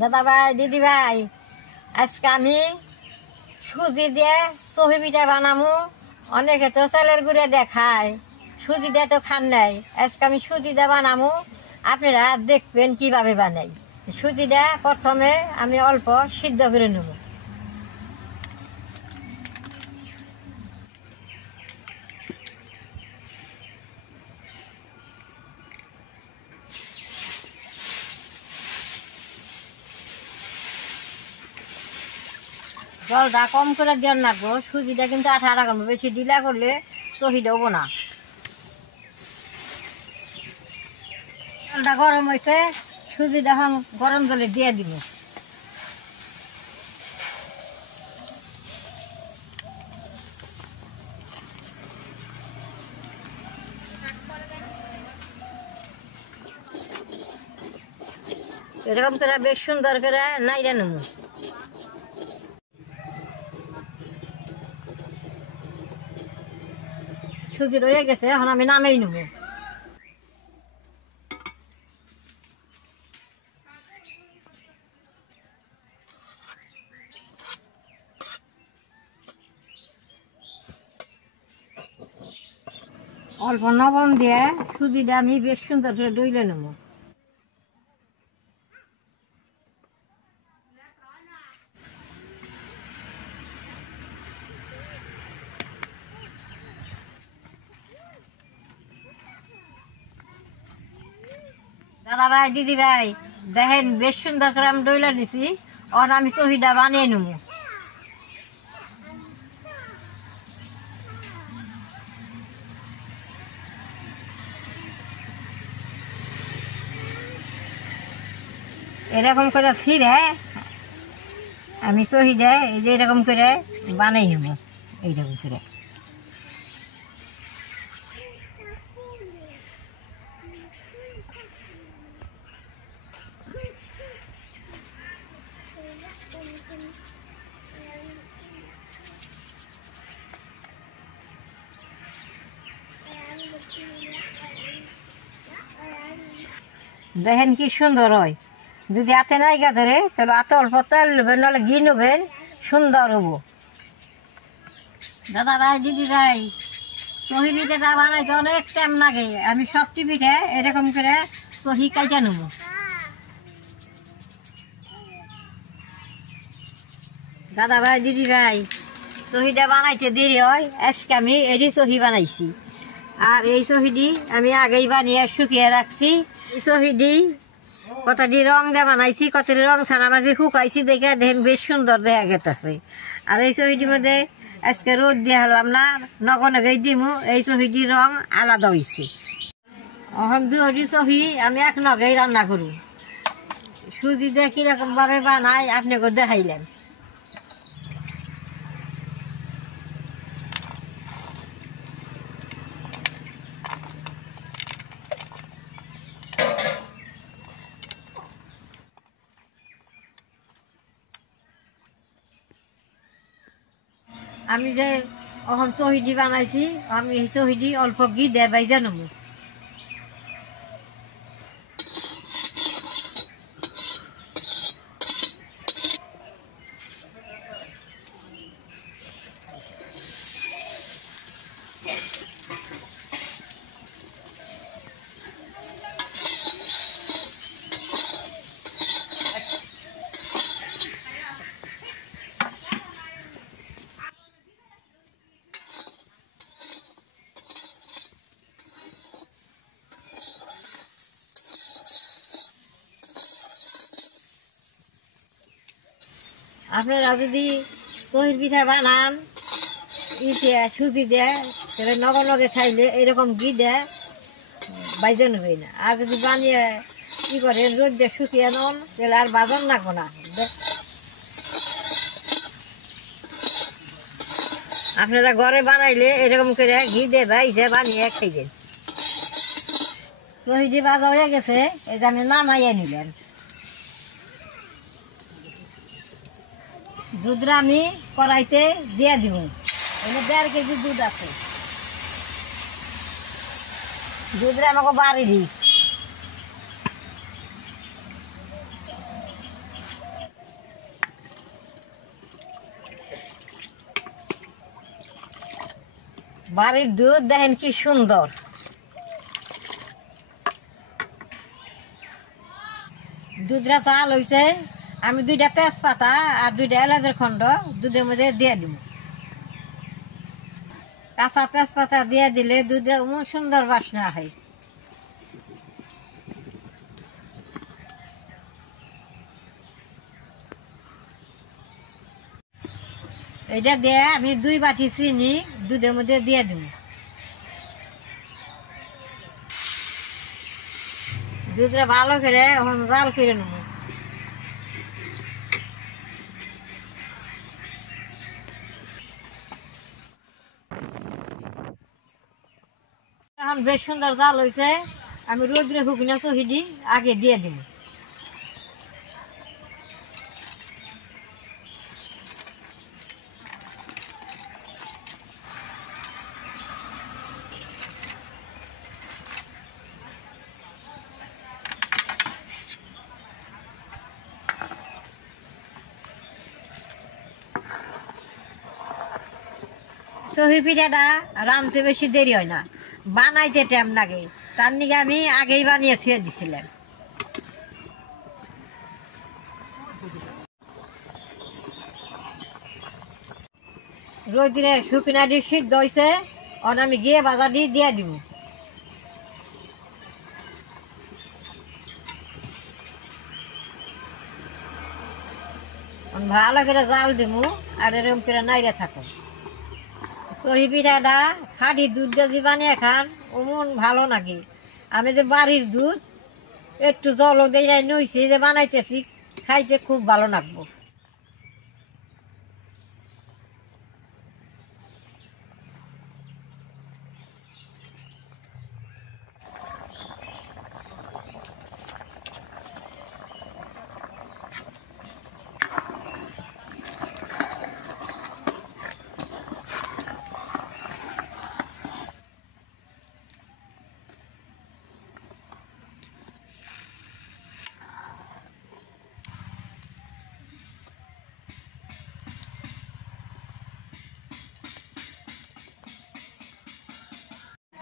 দাদা ভাই দিদি ভাই আজকে আমি সুজি দিয়ে চহি পিঠা বানামু। অনেকে তো চালের গুঁড়ে দিয়ে খায়, সুজি দিয়ে তো খান নাই। আজকে আমি সুজি দিয়ে বানামু, আপনারা দেখবেন কিভাবে বানাই। সুজিটা প্রথমে আমি অল্প সিদ্ধ করে নেব। জলটা কম করে দেওয়ার লাগবো, সুজিটা কিন্তু আঠা রাখবো, বেশি ঢিলা করলে চহি দেবো না। জলটা গরম হয়েছে, সুজিটা এখন গরম জলে দিয়ে দিব। এরকম করে বেশ সুন্দর করে নাইড়া নেব। সুজি রয়ে গেছে, এখন আমি নামেই নেব। অল্প লবণ দিয়ে সুজিটা আমি বেশ সুন্দর করে ডইলে নেব। দাদা ভাই দিদি ভাই দেখেন বেশ সুন্দর করে আমি ডইলা নিছি। আর আমি চহিটা বানিয়ে নেব। এরকম করে ছিঁড়ে আমি চহিটা এই যে এরকম করে বানাই নেব। এইরকম করে দেখেন কি সুন্দর হয়। যদি হাতে নাইগা ধরে তাহলে হাতে অল্প তেল নেবেন, নাহলে ঘি নেবেন, সুন্দর হবো। দাদা ভাই দিদি ভাই চহি পিঠাটা বানাইতে অনেক টাইম লাগে। আমি সবটি পিঠে এরকম করে চহি কাইটা নেব। দাদা ভাই দিদি ভাই চহিটা বানাইতে দেরি হয়, আজকে আমি এরই চহি বানাইছি। আর এই চহিটি আমি আগেই বানিয়ে শুকিয়ে রাখছি। এই চহিটি কতটি রং দিয়ে বানাইছি, কতটি রং ছাড়া মাঝে শুকাইছি, দেখে দেখেন বেশ সুন্দর দেখা গেছে। আর এই চহিটির মধ্যে আজকে রোদ দিয়ে হলাম না, নগনগেই দিমু। এই চহিটির রং আলাদা হয়েছে। এখন দুটি চহি আমি এক নগেই রান্না করু। সুজি দিয়ে কিরকম ভাবে বানাই আপনাকে দেখাইলাম। আমি যে এখন চহিটি বানাইছি, আমি এই চহিটি অল্প ঘি দিয়ে বাইজা নেব। আপনারা যদি চহির পিঠা বানান ইটে সুজি দেয় তাহলে নগে খাইলে এরকম ঘি দেয় বাইজন হই না। আর যদি বানিয়ে কি করে রোদ দিয়ে শুকিয়ে নন তাহলে আর বাজন লাগবো না। আপনারা ঘরে বানাইলে এরকম করে ঘি দিয়ে বাইজে বানিয়ে খাইবেন। চহিটি বাজা হয়ে গেছে, এই যে আমি নামাইয়া নিলেন। দুধটা আমি কড়াইতে দিয়ে দিব। এখানে 1.5 কেজি দুধ আছে। দুধরে আমাকে বাড়ি দিই। বাড়ির দুধ দেখেন কি সুন্দর। দুধটা চাল হয়েছে, আমি 2টা তেজপাতা আর 2টা এলাচের খণ্ড দুধের মধ্যে দিয়ে দিব। কাঁচা তেজপাতা দিয়ে দিলে দুধে সুন্দর বাসনা হয়। এটা দিয়ে আমি 2 বাটি চিনি দুধের মধ্যে দিয়ে দিব। দুধটা ভালো করে এখন জাল করে নেব। এখন বেশ সুন্দর জাল হয়েছে, আমি রোদ্রে শুকনো চহিদি আগে দিয়ে দিব। সহি পিঠাটা রাঁধতে বেশি দেরি হয় না, বানাইতে টাইম লাগে, তার নিকে আমি আগেই বানিয়ে থুয়ে দিছিলাম। রোদ্রে শুকনা দিয়ে সিদ্ধ হয়েছে, ওটা আমি গিয়ে বাজার দিয়ে দিব। ভালো করে জাল দিব আর এরকম করে নাইরে থাকো। সহি পিঠাটা খাঁটি দুধ দিয়ে বানিয়ে খান ওমন ভালো নাকি। আমি যে বাড়ির দুধ একটু জল দিয়ে নইছি যে বানাইতেছি, খাইতে খুব ভালো লাগবো।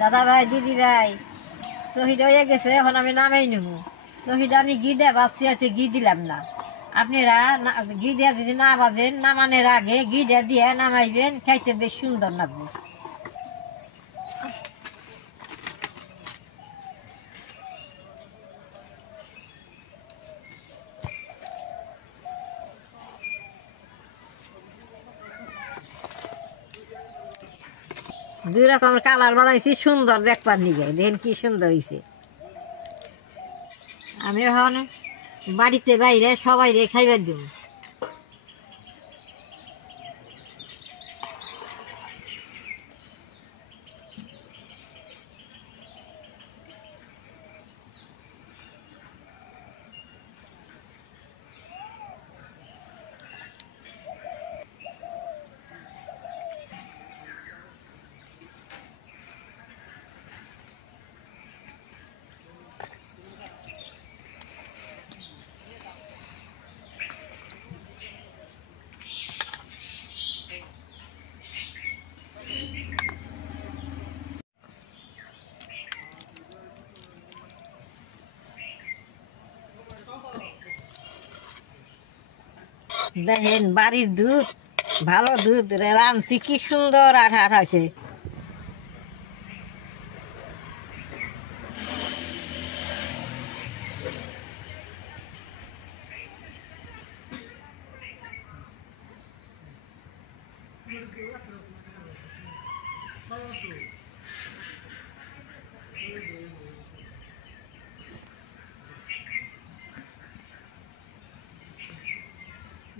দাদা ভাই, দিদি ভাই, শহীদ হয়ে গেছে, এখন আমি নামাই নেব। শহীদ আমি ঘি দিয়ে বাঁচছি, হয়তো ঘি দিলাম না। আপনারা ঘি দিয়ে যদি না বাজেন, নামানোর আগে ঘি দিয়ে নামাইবেন, খাইতে বেশ সুন্দর লাগবে। দুই রকমের কালার বানাইছি সুন্দর দেখবার নিগে, দেখেন কি সুন্দর হয়েছে। আমি এখন বাড়িতে বাইরে সবাই খাইবার দেব। দেখেন বাড়ির দুধ, ভালো দুধ রাঁধছি, কি সুন্দর আঠা আঠা হয়েছে।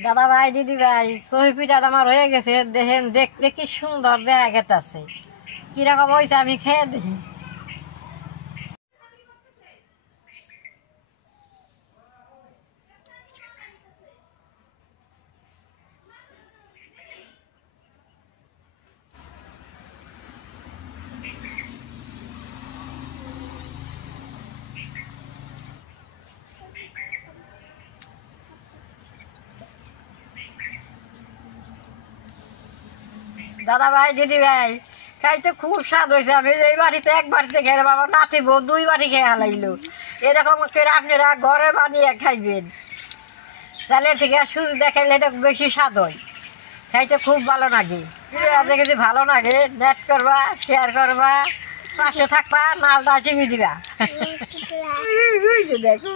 দাদা ভাই, দিদি ভাই, সহি পিঠাটা আমার হয়ে গেছে, দেখেন দেখতে কি সুন্দর দেখা গেছে। কিরকম হয়েছে আমি খেয়ে দেখি। দাদা ভাই দিদি ভাই খাইতে খুব স্বাদ হয়েছে। আমি এই বাড়িতে এক বাড়িতে খেলাম, আমার নাতি বউ 2 বাড়ি খেয়ে হালাইলো। এরকম করে আপনারা ঘরে বানিয়ে খাইবেন। চালের থেকে সুজি দেখাইলে এটা বেশি স্বাদ হয়, খাইতে খুব ভালো লাগে। যদি ভালো লাগে নেট করবা, শেয়ার করবা, পাশে থাকবা, নালটা চিবি দিবা। দেখো